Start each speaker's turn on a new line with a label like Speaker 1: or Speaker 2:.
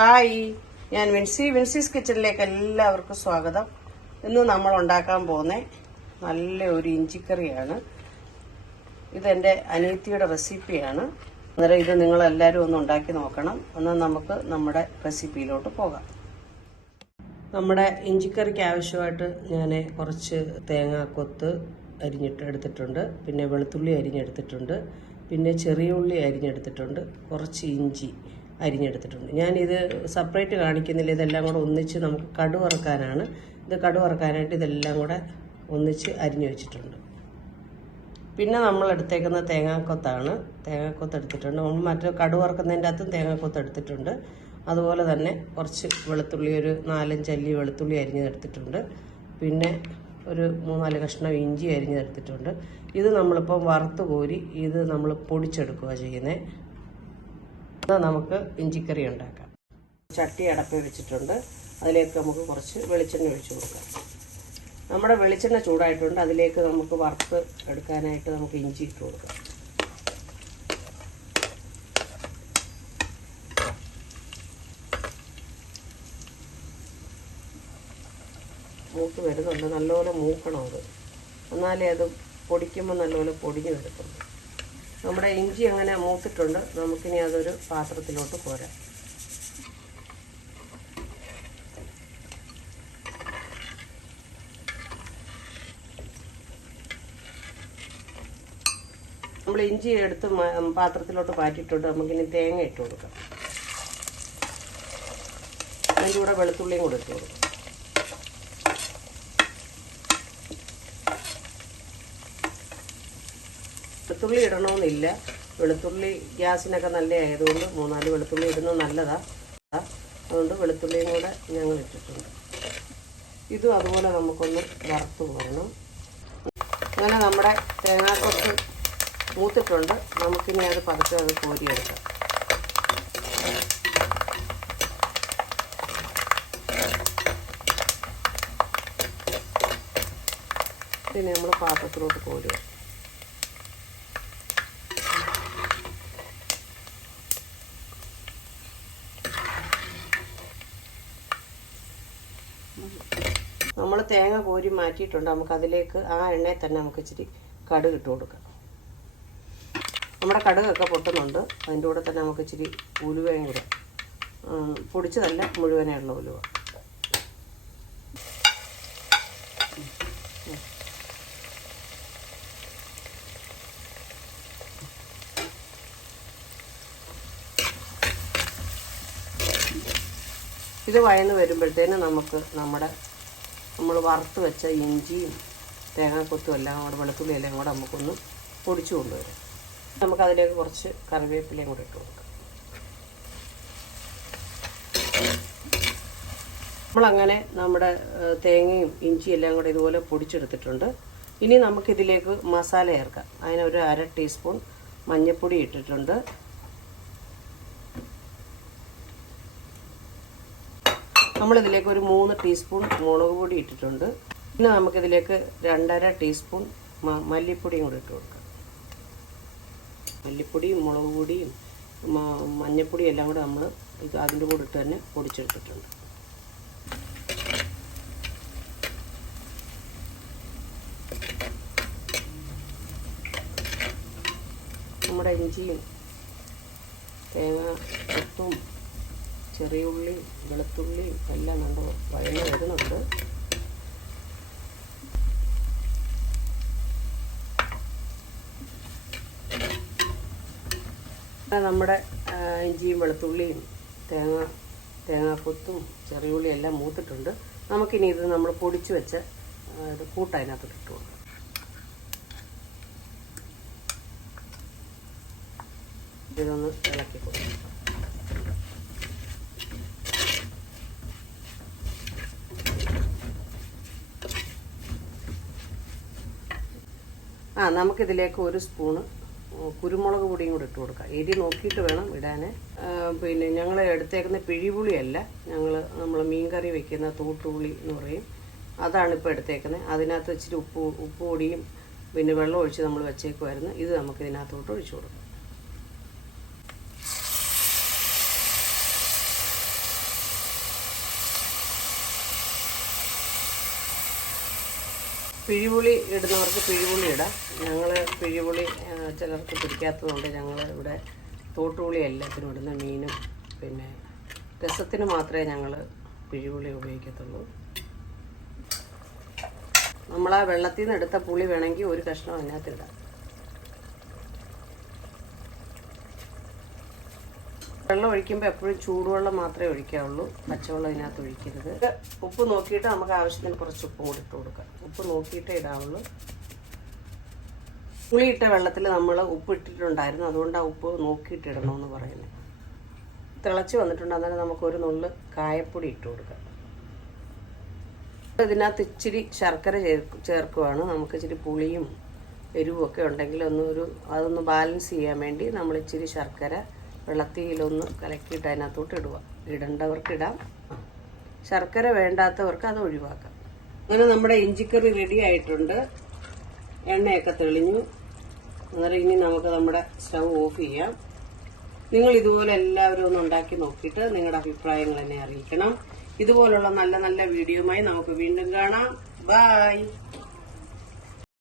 Speaker 1: Hi. ഞാൻ വിൻസി. വിൻസീസ് കിച്ചണിലേക്ക് എല്ലാവർക്കും സ്വാഗതം. ഇന്ന് നമ്മൾ ഉണ്ടാക്കാൻ പോകുന്ന നല്ല ഒരു ഇഞ്ചിക്കറിയാണ്. ഇതെന്റെ അനിയത്തിയുടെ റെസിപ്പിയാണ്. അന്നേരം ഇത് നിങ്ങളെല്ലാവരും ഒന്ന് ഉണ്ടാക്കി നോക്കണം. എന്നാൽ നമുക്ക് നമ്മുടെ റെസിപ്പിയിലോട്ട് പോകാം. നമ്മുടെ ഇഞ്ചിക്കറിക്ക് ആവശ്യമായിട്ട് ഞാൻ കുറച്ച് തേങ്ങ കൊത്ത് അരിഞ്ഞിട്ട് എടുത്തിട്ടുണ്ട്. പിന്നെ വെളുത്തുള്ളി അരിഞ്ഞെടുത്തിട്ടുണ്ട്. പിന്നെ ചെറിയ ഉള്ളി അരിഞ്ഞെടുത്തിട്ടുണ്ട്. കുറച്ച് ഇഞ്ചി അരിഞ്ഞെടുത്തിട്ടുണ്ട്. ഞാനിത് സെപ്പറേറ്റ് കാണിക്കുന്നില്ല. ഇതെല്ലാം കൂടെ ഒന്നിച്ച് നമുക്ക് കടു വറക്കാനാണ്. ഇത് കടു വറക്കാനായിട്ട് ഇതെല്ലാം കൂടെ ഒന്നിച്ച് അരിഞ്ഞു വെച്ചിട്ടുണ്ട്. പിന്നെ നമ്മൾ എടുത്തേക്കുന്ന തേങ്ങാക്കൊത്താണ്. തേങ്ങാക്കൊത്ത് എടുത്തിട്ടുണ്ട്. നമ്മൾ മറ്റു കടു വറക്കുന്നതിന്റെ അകത്തും തേങ്ങാക്കൊത്ത് എടുത്തിട്ടുണ്ട്. അതുപോലെ തന്നെ കുറച്ച് വെളുത്തുള്ളി ഒരു നാലഞ്ചല്ലി വെളുത്തുള്ളി അരിഞ്ഞെടുത്തിട്ടുണ്ട്. പിന്നെ ഒരു മൂന്നാൽ കഷ്ണം ഇഞ്ചി അരിഞ്ഞെടുത്തിട്ടുണ്ട്. ഇത് നമ്മളിപ്പോൾ വറുത്ത് കോരി ഇത് നമ്മൾ പൊടിച്ചെടുക്കുക ചെയ്യുന്നത് നമുക്ക് ഇഞ്ചിക്കറി ഉണ്ടാക്കാം. ചട്ടി അടപ്പ് വെച്ചിട്ടുണ്ട്. അതിലേക്ക് നമുക്ക് കുറച്ച് വെളിച്ചെണ്ണ ഒഴിച്ചു കൊടുക്കാം. നമ്മുടെ വെളിച്ചെണ്ണ ചൂടായിട്ടുണ്ട്. അതിലേക്ക് നമുക്ക് വറുത്ത് എടുക്കാനായിട്ട് നമുക്ക് ഇഞ്ചി ഇട്ട് കൊടുക്കാം. മൂത്ത് വരുന്നുണ്ട്. നല്ലപോലെ മൂക്കണം അത്. എന്നാലേ അത് പൊടിക്കുമ്പോൾ നല്ലപോലെ പൊടിഞ്ഞു വരത്തുള്ളൂ. നമ്മുടെ ഇഞ്ചി അങ്ങനെ മൂത്തിട്ടുണ്ട്. നമുക്കിനി അതൊരു പാത്രത്തിലോട്ട് പോരാം നമ്മൾ ഇഞ്ചി എടുത്ത് പാത്രത്തിലോട്ട് മാറ്റിയിട്ടുണ്ട് നമുക്കിനി തേങ്ങ ഇട്ട് കൊടുക്കാം. അതിന്റെ കൂടെ വെളുത്തുള്ളിയും കൂടെ കൊടുക്കാം. വെളുത്തുള്ളി ഇടണമെന്നില്ല വെളുത്തുള്ളി ഗ്യാസിനൊക്കെ നല്ല ആയതുകൊണ്ട് മൂന്നാൽ വെളുത്തുള്ളി ഇടുന്നത് നല്ലതാണ് അതുകൊണ്ട് വെളുത്തുള്ളിയും കൂടെ ഞങ്ങൾ ഇട്ടിട്ടുണ്ട്. ഇതും അതുപോലെ നമുക്കൊന്ന് വറുത്ത് പോകണം അങ്ങനെ നമ്മുടെ തേങ്ങാക്കൊത്ത് മൂത്തിട്ടുണ്ട്. നമുക്കിനി അത് പതുക്കെ അത് കോരിയെടുക്കാം. പിന്നെ നമ്മൾ പാത്രത്തിലോട്ട് കോരുക നമ്മൾ തേങ്ങ കോരി മാറ്റിയിട്ടുണ്ട്. നമുക്ക് അതിലേക്ക് ആ എണ്ണയിൽ തന്നെ നമുക്ക് ഇച്ചിരി കടുക് ഇട്ട് കൊടുക്കാം. നമ്മുടെ കടുകൊക്കെ പൊട്ടുന്നുണ്ട്. അതിന്റെ കൂടെ തന്നെ നമുക്ക് ഇച്ചിരി ഉലുവയും കൂടെ. പൊടിച്ചതല്ല മുഴുവനായുള്ള ഉലുവ. ഇത് വയന്ന് വരുമ്പോഴത്തേന് നമുക്ക് നമ്മുടെ നമ്മൾ വറുത്ത് വെച്ച ഇഞ്ചിയും തേങ്ങാക്കൊത്തും എല്ലാം കൂടെ വെളുത്തുള്ളി എല്ലാം കൂടെ നമുക്കൊന്ന് പൊടിച്ചു കൊണ്ടുവരാം. നമുക്കതിലേക്ക് കുറച്ച് കറിവേപ്പിലയും കൂടെ ഇട്ട് കൊടുക്കാം. നമ്മളങ്ങനെ നമ്മുടെ തേങ്ങയും ഇഞ്ചിയും എല്ലാം കൂടെ ഇതുപോലെ പൊടിച്ചെടുത്തിട്ടുണ്ട്. ഇനി നമുക്കിതിലേക്ക് മസാല ചേർക്കാം. അതിനൊരു അര ടീസ്പൂൺ മഞ്ഞൾപ്പൊടി ഇട്ടിട്ടുണ്ട്. നമ്മളിതിലേക്ക് ഒരു മൂന്ന് ടീസ്പൂൺ മുളക് പൊടി ഇട്ടിട്ടുണ്ട്. പിന്നെ നമുക്കിതിലേക്ക് രണ്ടര ടീസ്പൂൺ മല്ലിപ്പൊടിയും കൂടി ഇട്ട് കൊടുക്കാം. മല്ലിപ്പൊടിയും മുളക് പൊടിയും മഞ്ഞപ്പൊടിയും എല്ലാം കൂടെ നമ്മൾ ഇത് അതിന്റെ കൂടെ ഇട്ട് തന്നെ പൊടിച്ചെടുത്തിട്ടുണ്ട്. നമ്മുടെ ഇഞ്ചിയും തേങ്ങ ചെറിയ ഉള്ളി വെളുത്തുള്ളി എല്ലാം നമ്മൾ വഴന്ന് വരുന്നുണ്ട് നമ്മുടെ ഇഞ്ചിയും വെളുത്തുള്ളിയും തേങ്ങ തേങ്ങാക്കൊത്തും ചെറിയ ഉള്ളിയും എല്ലാം മൂത്തിട്ടുണ്ട്. നമുക്കിനി ഇത് നമ്മൾ പൊടിച്ചു വെച്ച ഇത് കൂട്ട് അതിനകത്ത് ഇതൊന്ന് ഇളക്കി കൊടുക്കാം. ആ നമുക്കിതിലേക്ക് ഒരു സ്പൂണ് കുരുമുളക് പൊടിയും കൂടി ഇട്ട് കൊടുക്കാം. എരി നോക്കിയിട്ട് വേണം ഇടാൻ പിന്നെ ഞങ്ങൾ എടുത്തേക്കുന്ന പിഴിപുളിയല്ല ഞങ്ങൾ നമ്മൾ മീൻകറി വെക്കുന്ന തൂട്ടുപുളി എന്ന് പറയും. അതാണ് ഇപ്പോൾ എടുത്തേക്കുന്നത്. അതിനകത്ത് ഇച്ചിരി ഉപ്പ് ഉപ്പ് പൊടിയും പിന്നെ വെള്ളം ഒഴിച്ച് നമ്മൾ വെച്ചേക്കുമായിരുന്നു ഇത് നമുക്ക് ഇതിനകത്തോട്ട് ഒഴിച്ചു കൊടുക്കാം. പിഴിപുളി ഇടുന്നവർക്ക് പിഴിപുളി ഇടാം. ഞങ്ങൾ പിഴിപുളി ചിലർക്ക് പിടിക്കാത്തതുകൊണ്ട് ഞങ്ങൾ ഇവിടെ തോട്ടുപുളി എല്ലാത്തിനും ഇടുന്ന മീനും പിന്നെ രസത്തിന് മാത്രമേ ഞങ്ങൾ പിഴിപുളി ഉപയോഗിക്കത്തുള്ളൂ. നമ്മൾ ആ വെള്ളത്തിൽ നിന്ന് എടുത്ത പുളി വേണമെങ്കിൽ ഒരു കഷ്ണം അതിനകത്ത് വെള്ളം ഒഴിക്കുമ്പോൾ എപ്പോഴും ചൂടുവെള്ളം മാത്രമേ ഒഴിക്കാവുള്ളൂ. പച്ചവെള്ളം ഇതിനകത്ത് ഒഴിക്കരുത്. ഉപ്പ് നോക്കിയിട്ട് നമുക്ക് ആവശ്യത്തിന് കുറച്ച് ഉപ്പ് കൂടി ഇട്ട് കൊടുക്കാം. ഉപ്പ് നോക്കിയിട്ടേ ഇടാവുള്ളൂ. പുളിയിട്ട വെള്ളത്തിൽ നമ്മൾ ഉപ്പ് ഇട്ടിട്ടുണ്ടായിരുന്നു. അതുകൊണ്ട് ആ ഉപ്പ് നോക്കിയിട്ട് ഇടണമെന്ന് പറയുന്നത് തിളച്ച് വന്നിട്ടുണ്ട്. അന്നേരം നമുക്ക് ഒരു നുള്ള് കായപ്പൊടി ഇട്ട് കൊടുക്കാം. ഇതിനകത്ത് ഇച്ചിരി ശർക്കര ചേർക്കുവാണ്. നമുക്ക് ഇച്ചിരി പുളിയും എരിവും ഒക്കെ ഉണ്ടെങ്കിൽ ഒന്ന് ഒരു അതൊന്ന് ബാലൻസ് ചെയ്യാൻ വേണ്ടി നമ്മൾ ഇച്ചിരി ശർക്കര വെള്ളത്തിലൊന്ന് കലക്കിയിട്ട് അതിനകത്തോട്ട് ഇടുക. ഇടേണ്ടവർക്ക് ഇടാം ശർക്കര വേണ്ടാത്തവർക്ക് അത് ഒഴിവാക്കാം. അങ്ങനെ നമ്മുടെ ഇഞ്ചിക്കറി റെഡി ആയിട്ടുണ്ട്. എണ്ണയൊക്കെ തെളിഞ്ഞു. അന്നേരം ഇനി നമുക്ക് നമ്മുടെ സ്റ്റൗ ഓഫ് ചെയ്യാം. നിങ്ങൾ ഇതുപോലെ എല്ലാവരും ഒന്ന് ഉണ്ടാക്കി നോക്കിയിട്ട് നിങ്ങളുടെ അഭിപ്രായങ്ങൾ എന്നെ അറിയിക്കണം. ഇതുപോലുള്ള നല്ല നല്ല വീഡിയോയുമായി നമുക്ക് വീണ്ടും കാണാം. ബൈ